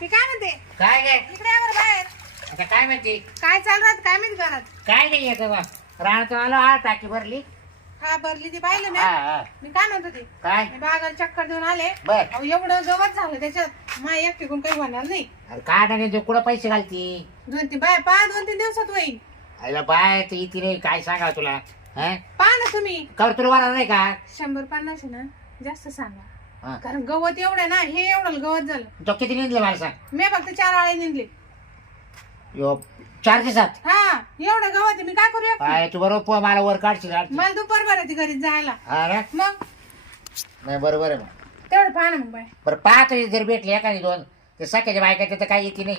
मी काय म्हणते? काय काय इकडे या बरं बाहेर. आता काय म्हणते? काय चालू राहत? काय माहिती घरात? काय नाही येत बा. राहणार आलो हा टाकी भरली. हा भरली ती पाहिलं हा हा. मी काय म्हणत होते? काय? मी बागाला चक्कर देऊन आले. बर. अहो एवढं गवत झालं त्याच्यात. माय एकटीकडून काही होणार नाही. अरे काय नाही तू कुठं पैसे घालती? दोन तीन बाय पहा दोन तीन दिवसात होईल. अरे बाय तू इथे नाही काय सांगा तुला? हा? पहा ना तुम्ही. कर तुला वाला नाही का? शंभर पन्नास आहे ना? जास्त सांगा. हा. कारण गवत एवढं ना हे एवढं गवत झालं. तो किती निघले मला सांग. मी फक्त चार आळे निघले. यो चार दिवसात? हा एवढं गवत आहे मी काय करू एकटी? काय तू बरोबर पो- मला वर काढशील आणखी. मला दुपार भरायची घरी जायला. हा ना? मग? नाही बरोबर आहे मग. तेवढं पहा ना मग बाय बरं पाहतो जर भेटली एखादी दोन ते सख्याच्या बायका तिथं काही येते नाही.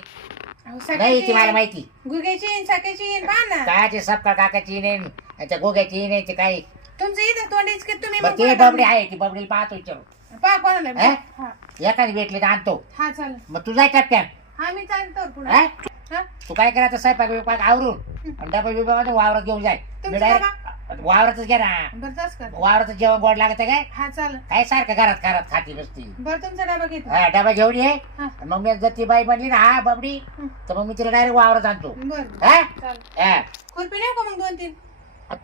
अहो, नाही ती मला सकाळची माहिती. गुग्याची येईन सकाळची येईन पहा ना. काय ते सपका काकाची नाही त्या गोग्याची नाही ते काही. तुमचं इथं तोंड इचकीत तुम्ही बरं मग ते पुढं बबडी आहे ती बबडी पाहतो विचारू पहा कोणाला? हा? एखादी भेटली तर आणतो. हा मग तू जाय टप्प्यात हा मी चालतो पुढे. हा? हा? तू काय करायचं स्वयंपाक बिपाक आवरून आणि डबा बिबा मध्ये वावरात घेऊन जाय. मी डायरेक्ट वावरातच घे ना. बरं तस कर. जेवण गोड लागत काय? हा काय सारखं घरात घरात खाती नसती बरं तुमचा डबा घेतो. हा डबा घेऊन ये. हा. मग मी जर ती बाई बनली ना हा बबडी हं. तर मग मी तिला डायरेक्ट वावरात आणतो. बरं हा? हा. खुरपी नाही का मग दोन तीन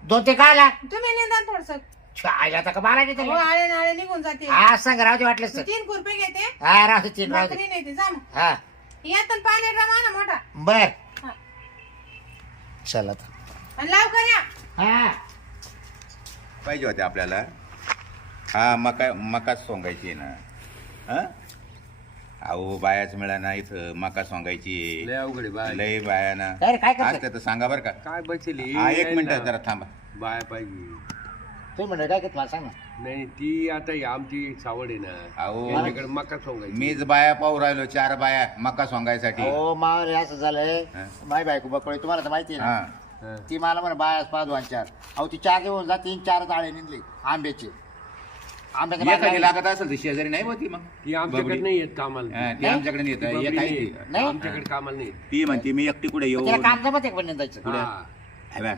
दोन ते काला तुम्ही नेंदा थोडस. मला नाही हो. आळे नाळे निघून जाते. हा सांग राहू दे तीन खुरपी घेते. हा राहू दे तीन राहू दे. भाकरी नेते जा मग. हा. यातून पाणी ना मोठा. बर. हा. चल आता. आणि हा. पाहिजे होते आपल्याला. हा मका मका सोंगायची ना. हा? अहो बायाच मिळाना इथं मका सोंगायची. लय अवघड आहे बाय. लय बाया ना. काय रे, काय करतोय? तर सांगा बरं का. काय बसली हा एक मिनिट जरा थांबा. बाय पाहिजे. तुम्ही म्हणलं काय घेत मला सांग ना नाही ती आता ही आमची सावड आहे ना अहो. यांच्याकडे मका सोंगायची मीच बाया पाहू राहिलो चार बाया मका सोंगायसाठी हो मावले असं झालंय हा. माय बायको बकळे तुम्हाला तर माहिती आहे हा ना हा. ती मला म्हणा बाय पाच दोन चार अहो ती चार दिवस जा तीन चार जाळे निघले आंब्याचे आंब्याचे बाग एखादी लागले. लागत असेल तर शेजारी नाही होती मग ती आमच्याकडे बबडी. नाही येत कामाला हा, ती नाही? आमच्याकडे येत ती बबडी एक आहे नाही ती. येत. नाही? आमच्याकडे कामाला नाही येत. ती म्हणते मी एकटी कुठे येऊ तिला काम जमत आहे पण निंदायचं हा. आहे बा.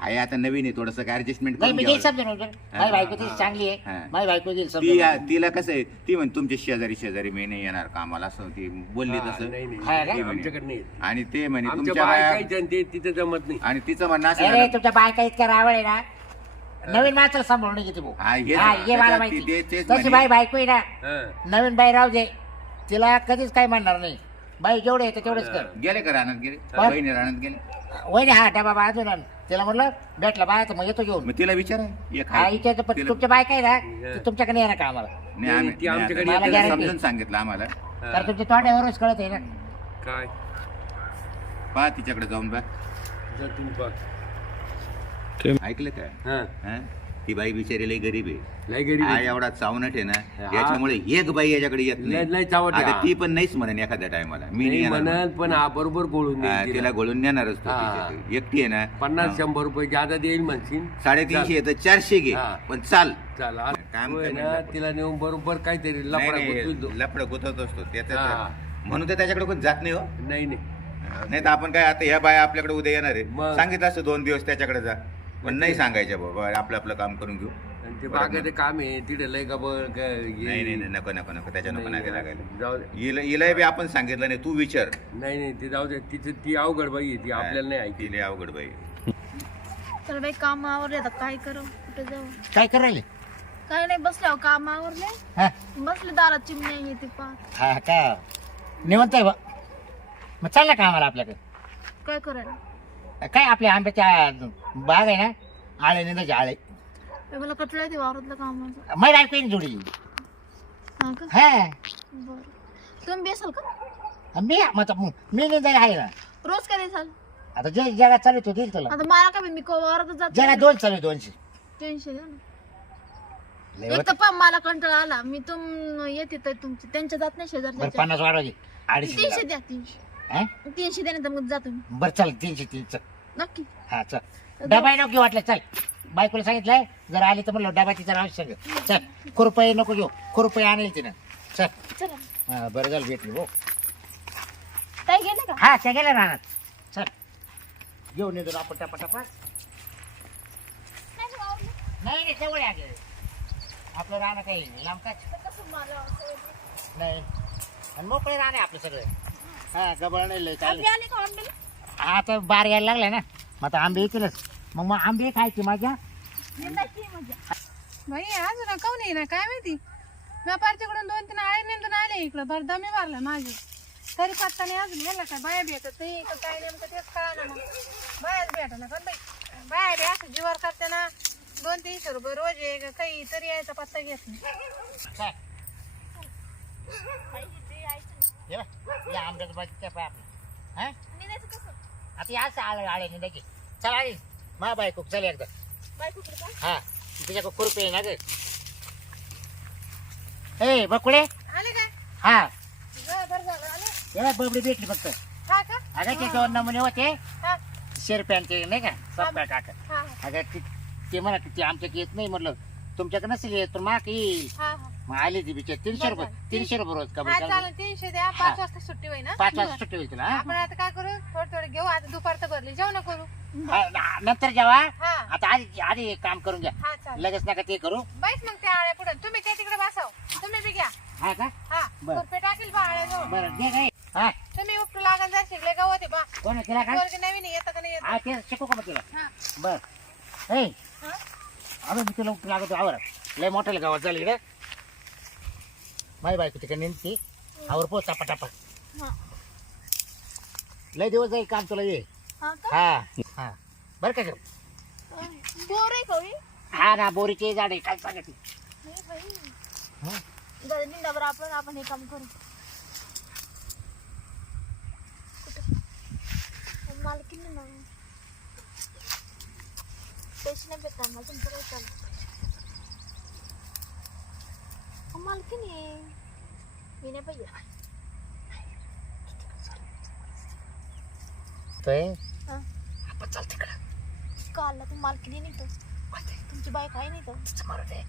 आहे आता नवीन आहे थोडस ऍडजस्टमेंट नाही करून मी घ्यावं. देईल समजून वगैरे. माझी बायको ती चांगली आहे. माझी बायको देईल ती समजून तिला कसं आहे ती म्हणे तुमच्या शेजारी शेजारी मी नाही येणार कामाला असं ती बोलली हा, तसं नाही हा का? नाही आमच्याकडे नाही येत. आणि ते म्हणे आमच्या तुमच्या बाय तिथे जमत नाही आणि तिचं म्हणणं असं अरे झालं, तुमच्या बायका इतक्या रावळ आहे ना नवीन मात्र सांभाळून घेते भाऊ हा, हे हा, ना. ये मला त्याच्यात माहिती ती- ते- तेच तशी म्हणे. बाई बायको आहे ना हा. नवीन बाई राहू दे तिला कधीच काही म्हणणार नाही बाई जेवढे येते तेवढेच कर गेले का रानात गेले हा? बहिणी रानात गेले वहिनी हा डबा बाजून आण. तिला म्हटलं भेटला बाय तर मग येतो घेऊन. मग तिला विचारा एक हा आहे. इथे पण तिला- तुमच्या बायका आहे ना ती तुमच्याकडे येणार का आम्हाला? नाही, आम्ही- ती आमच्याकडे नाही, आता येते. तिला समजून सांगितलं आम्हाला. तर तुमच्या तोंड्यावरच कळत आहे ना. काय? पहा तिच्याकडे जाऊन बा जर तुम्ही बघ. ऐकलं काय? हा. हा? ती बाई बिचारी लई गरीब आहे लय गरीब हा आहे. एवढा चावनट आहे ना हा. याच्यामुळे एक बाई याच्याकडे येत लय- लय नाही चावट आहे आता. ती पण नाहीच म्हणेन एखाद्या टायमाला मी नाही नाही येणार म्हणून. म्हणत पण हा बरोबर बोलून हा, देईल तिला तिला. गोळून नेणारच तो हा. तिच्याकडे. एकटी आहे ना पन्नास हा. शंभर रुपये जादा देईल म्हणशील साडेतीनशे आहे तर चारशे घे हा. पण चाल चाल काम ना. तिला नेऊन बरोबर काहीतरी लफडा. लपड गुतवत असतो त्याचं हा. म्हणून तर त्याच्याकडे कोण जात नाही हो नाही नाही नाही तर आपण काय आता ह्या बाया आपल्याकडे उद्या येणार आहे मग. सांगितलं असतं दोन दिवस त्याच्याकडे जा पण नाही सांगायच्या बाबा आपलं आपलं काम करून घेऊ. आणि ते. बागाचे काम आहे तिथे लय का नाही नाही नाही, नको नको नको त्याच्या नको नागे लागायला. जाऊ दे. हिला बी आपण सांगितलं नाही तू विचार. नाही नाही ते जाऊ दे तिची ती अवघड बाई आहे ती आपल्याला नाही ऐकली. तिला अवघड बाई तर बाई काम आवरले आता काय करू कुठे जाऊ काय करायले काय नाही बसले अहो, काम आवरले हा? बसले दारात चिमण्या हे ते पा हा का? निवंत आहे बा. मग चाललं का आम्हाला आपल्याकडे. काय करायला? काय आपल्या आंब्याच्या बाग आहे ना? आळे निंदाचे आळे मला कटलं ते वावरातलं ऐकू येईन जोडी हा का? हा. बरं. तुम्ही बेसाल का? मी मी आहे ना? रोज काय देसाल आता जे जगात चालू तो देईल तुला. आता मला काय मी को- वावरातच जगात जाते दोन चालू आहे, दोनशे. टेन्शन द्या ना. लय एक तर होतं. पण मला कंटाळा आला. मी तुम येते तर तुमची त्यांच्या जात नाही बरं शेजारच्या पन्नास वाढवा घे अडीचशे तीनशे. द्या तीनशे. हा? तीनशे द्या नाही तर मग जातो मी. बरं चल तीनशे तीन चल नक्की. हा चल. डबा नको घेऊ वाटलं चल. बायकोला सांगितलंय जर आली तर म्हणलं डबा तिचा आवश्यक आहे. चल खुरपई नको घेऊ. खुरपई आणेल तिनं. चल. चला. हा बरं झालं भेटली हो. काय गेले का? हा त्या गेल्या राहणार चल. घेऊन येतो आपण टपा टपा नाही नाही, आवरलं. नाही नाही जवळ आहे आपलं राहणं काही लांब काय तर कसं मला असं- नाही. आणि मोकळे राहणे आपलं सगळं. हा गबळ नाही लय चालेल आले का आता बार यायला लागलाय ना. मग आता आंबे येतीलच. मग मग आंबे खायची माझ्या. म्हणजे. बाई अजून काऊन येईना काय माहिती? व्यापार तिकडून दोन तीन आळे नेंदून आले इकडं. भर दमे भरला माझे. तरी पत्ता नाही अजून. मला काय बाया भेटत नाही. का काय नेमकं तेच कळा ना मग. बायाच भेटा ना पण बाई. बाया बी असं जीवर करते ना. दोन तीनशे रुपये रोज आहे का काही तरी यायचा पत्ता घेत नाही. काय? हे बघ, या आंब्याचं बघ पाय आपलं हा? नेंदायचं कसं आता या आळे आळे नाही चल आली मा बायको चल एकदा. बायको कुठे का हा तुझ्या खुरपे ना ग. ए बकुळे. आले हा. बरं बरं झालं आले. हे बघ, बबडी भेटली फक्त. हा का? अगं ते दोन नमुने होते. हा. शेर पॅन्ट ते नाही का? सप्पा टाक हा. अगं ते ते म्हणा ते आमच्याकडे येत नाही म्हटलं तुमच्याकडे नसेल येत तर माग येईल. हा हा. मग आली ती बिचार. तीनशे रुपये तीनशे रुपये रोज हा कमी चालेल तीनशे द्या पाच वाजता सुट्टी होईल ना? पाच वाजता सुट्टी होईल तुला हा? आपण आता काय करू? थोडं थोडं घेऊ आता दुपार तर भरली जेवण करू. हा, ना- नंतर जेव्हा हा. आता आधी आधी एक काम करून घ्या. हा चालेल. लगेच नका ते करू. बाईच मग त्या आळ्या पुढे. तुम्ही त्या तिकडे बसाव. तुम्ही बी घ्या. हा का? हा बरं. खुरपे टाकील बा आळ्या जाऊन बरं दे नाही हा. तुम्ही उपटू लागल जा शिकले गवत आहे बा. कोण केला का पोरगी नवीन आहे, येतं का नाही येत हा ते शिकू का मग तिला? हा. बर. ए. हा? अरे मी तुला लागतो आवर. लय मोठ्या गावात झाली इकडे. माई बायको तिकडे नेमती. आवर पोच टापा टापा हा. लय दिवस जाईल काम तुला ये. हा का? हा. हा. बरं का ग? बोर आहे कवी हा ना बोरीचे झाडे काय सांगते नाही बाई हं? आपण आपण हे काम करू. कुठं? मालकीन ना. पैसे नाही भेटणार मला तुमचं काय चाललं मालकीन आहे नाही पाहिजे तोय हा आपण चाल तिकडं का आला तू मालकीन नाही तो तुमची बाईक आहे नाही तो तिचं मारू दे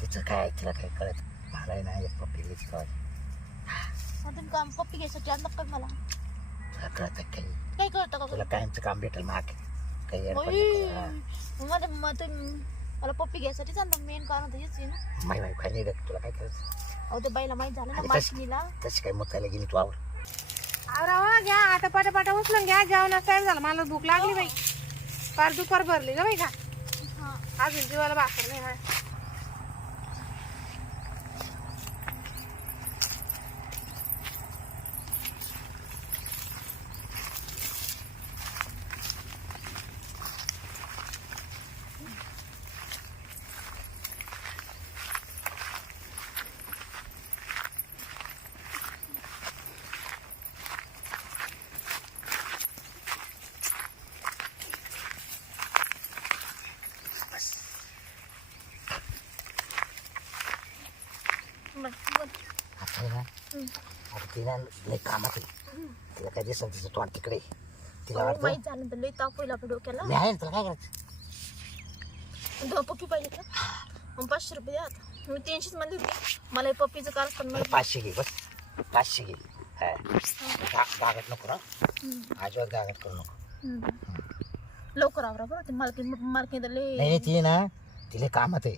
तिचं काय तिला काय कळत मला नाही पप्पी कळत मग तुम्ही काम पप्पी घ्यायसाठी आणलं काय मला तुला कळत काही काय कळतं का तुला कायमचं काम भेटेल माग काही बाई. हा. मग मला मग तुम्ही मला पप्पी घ्यायसाठीच आणलं मेन कारण तर हेच आहे ना. काय नाही तुला काय करायचं? अहो त्या बाईला माहीत झालं ना अरे तशी- मालकिनीला तशी काय मुतायला गेली तू आवर आवरावा घ्या आता पाटा उचलून घ्या. जेवणाचा टाइम झाला. मला भूक लागली बाई. पार दुपार भरली का बाई का? हा. अजून जीवाला भाकर नाही हाय. बरं, बरं. आता आहे ना आता तिला लय कामात आहे. तिला काय दिसत तिचं तोंड तिकडे. आहे. तिला अहो, वाटतं माहीत झालं तर लई ताप होईल आपल्या डोक्याला. मी आहे ना तुला काय करायचं? दहा पप्पी पाहिजे का? मग पाचशे रुपये द्या आता. मी तीनशेच म्हणली होती मला हे पप्पीचं पण मला पाचशे घे बस. पाचशे घे. हा. गा- गागट नको ना अजिबात गागट करू नको. हम्म. लवकर आवरा बरं ते मालकी मालकी लई नाही नाही, ती ना तिला कामात आहे.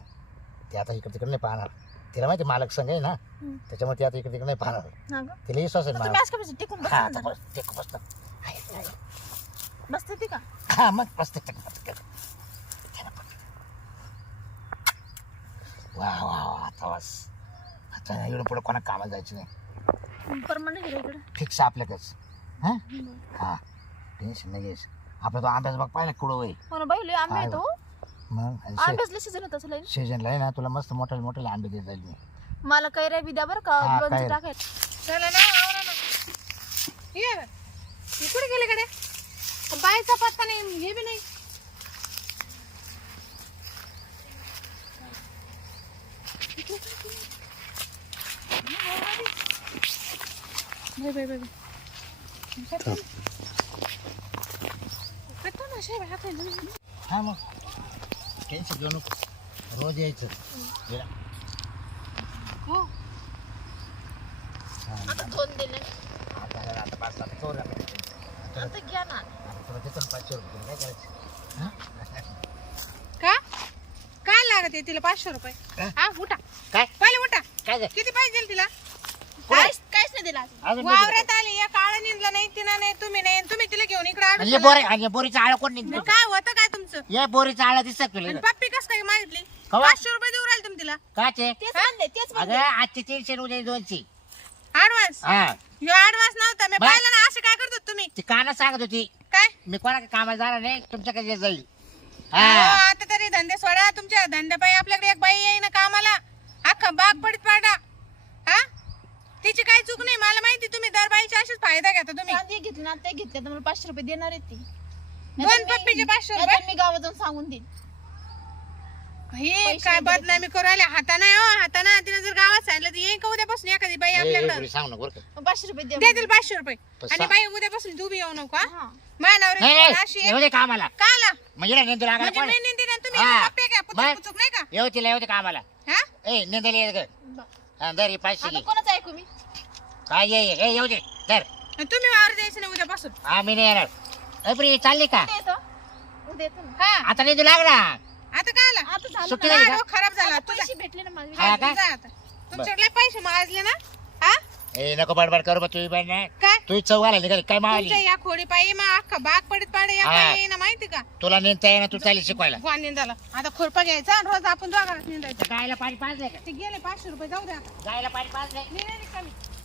ती आता इकडे तिकडे नाही पाहणार. तिला माहिती मालक संघ आहे ना हम्म. त्याच्यामुळे ती आता इकडे तिकडे नाही पाहणार. हा का? तिला विश्वास आहे तुम्ही मला असं कसं टिकून हा बसता बस ते बसत. आहे, आहे. बसते ती का? हा मग बसते ते. वा वा वा आता बस. आता नाही एवढं पुढे कोणा कामाला जायचं नाही. परमानंट गेलं इकडे? फिक्स आपल्याकच. हा? हा. टेन्शन नाही घ्यायचं. आपला तो अभ्यास बघ पाहिला कुठं हो ना बाई लई आंबे येतो मग आंब्याच सीजन होत सीजनला आहे ना तुला मस्त मोठे मोठे आंबे देत जाईल मी मला काही रे द्या बरं का हा, लोणचं कैऱ्या. टाकायचं. चला ना आवरा ना. ये. बाई. ही कुठे गेले कडे बाईचा पत्ता नाही हे बी नाही. ना शेव हात आहे ना. हा मग. टेन्शन घेऊ नको रोज यायचं. जरा. हो. आता दोन दिले. आता आता पाच आता चोर आता आता घ्या ना. तुला देतो ना पाचशे रुपये. तुला काय करायचं? हा? का? काय लागत आहे तिला पाचशे रुपये? हा? उठा. काय? पहिले उठा. काय झालं? किती पाहिजे तिला? काहीच काहीच नाही दिला अजून. नाही दिलं. वावरात आली या काळा निंदला नाही तिला नाही तुम्ही नाही तुम्ही तिला आणि हे बोरी आणि हे बोरीचं आळ कोण निघतो? काय होतं काय तुमचं? या बोरीचं आळ दिसत तुला आणि इथं. पप्पी कस काय मागितली? कवा? पाचशे रुपये देऊ राहिले तुम्ही तिला. का ते तेच म्हणले तेच अगं म्हणले आजचे तीनशे आणि उद्या दोनशे. ऍडव्हान्स हा. ऍडव्हान्स नव्हता. मी बा- पाहिलं ना असे काय करतात तुम्ही? ती काना सांगत होती. काय? मी कोणा कामाला जाणार नाही तुमच्याकडे जाईल. अहो, हा आता तरी धंदे सोडा तुमच्या धंद्याबाई आपल्याकडे एक बाई येईन कामाला अख्खा बाग पडत पाडा हा तिची काही चूक नाही मला माहिती तुम्ही असेच फायदा घेता तुम्ही. कांदे घेतले ना ते घेतले. तर मला पाचशे रुपये देणार आहेत ती. दोन पप्पीचे पाचशे रुपये? मी गावात जाऊन सांगून देईन. हे पैसे काय वगैरे बदनामी करू राहिले? हाताने हो हाताने. तिने जर गावात सांगितलं तर येईन का उद्यापासून एखादी बाई आपल्याकडे? पोरी, सांग ना बरं का. मग पाचशे रुपये दे देतील पाचशे रुपये. पण आणि सा- बाई उद्यापासून तू बी येऊ नको हा? हा. मानावर नाही नाही अशी आहे. येऊ दे कामाला काला म्हणजे नेंदू लागायला म्हणजे कोण मी निंदी नाही, तुम्ही हा. पप्पे घ्या पुचक मग? पुचक नाही का? येऊ तिला येऊ दे कामाला. हा? ए ये ग. हा, ही पाचशे आता घे. कोणाच ऐकू मी? काय ये ये. येऊ दे धर. आणि तुम्ही वावर द्यायचं ना उद्यापासून हा मी नाही येणार. ए प्रिय चालली का? उद्या येतो. उद्या येतो ना. हा. आता नेंदू लाग ना आता काय आला आता झालं सुट्टी. झाली का? डोकं खराब झाला. आता तुझा पैसे भेटले ना मला हा का? जा आता. तुमच्याकडे पैसे माजले ना? हा? ए नको बडबड करू बा तुम्ही बाई नाही काय? तू चव घालायला निघाली. काय तुमच्या मावली या खोडी पायी मग अख्खा बाग पडत पाडे या हा. पायी ना माहिती का? तुला नेमता येणार तू चालेल शिकवायला. वाण निंदाला. आता खुरपा घ्यायचा आणि रोज आपण दोघांना निंदायचं. गायला पाणी पाजलंय का? ते गेले पाचशे रुपये जाऊ द्या गायला पाणी पाजलंय? मी नाही रिकामी.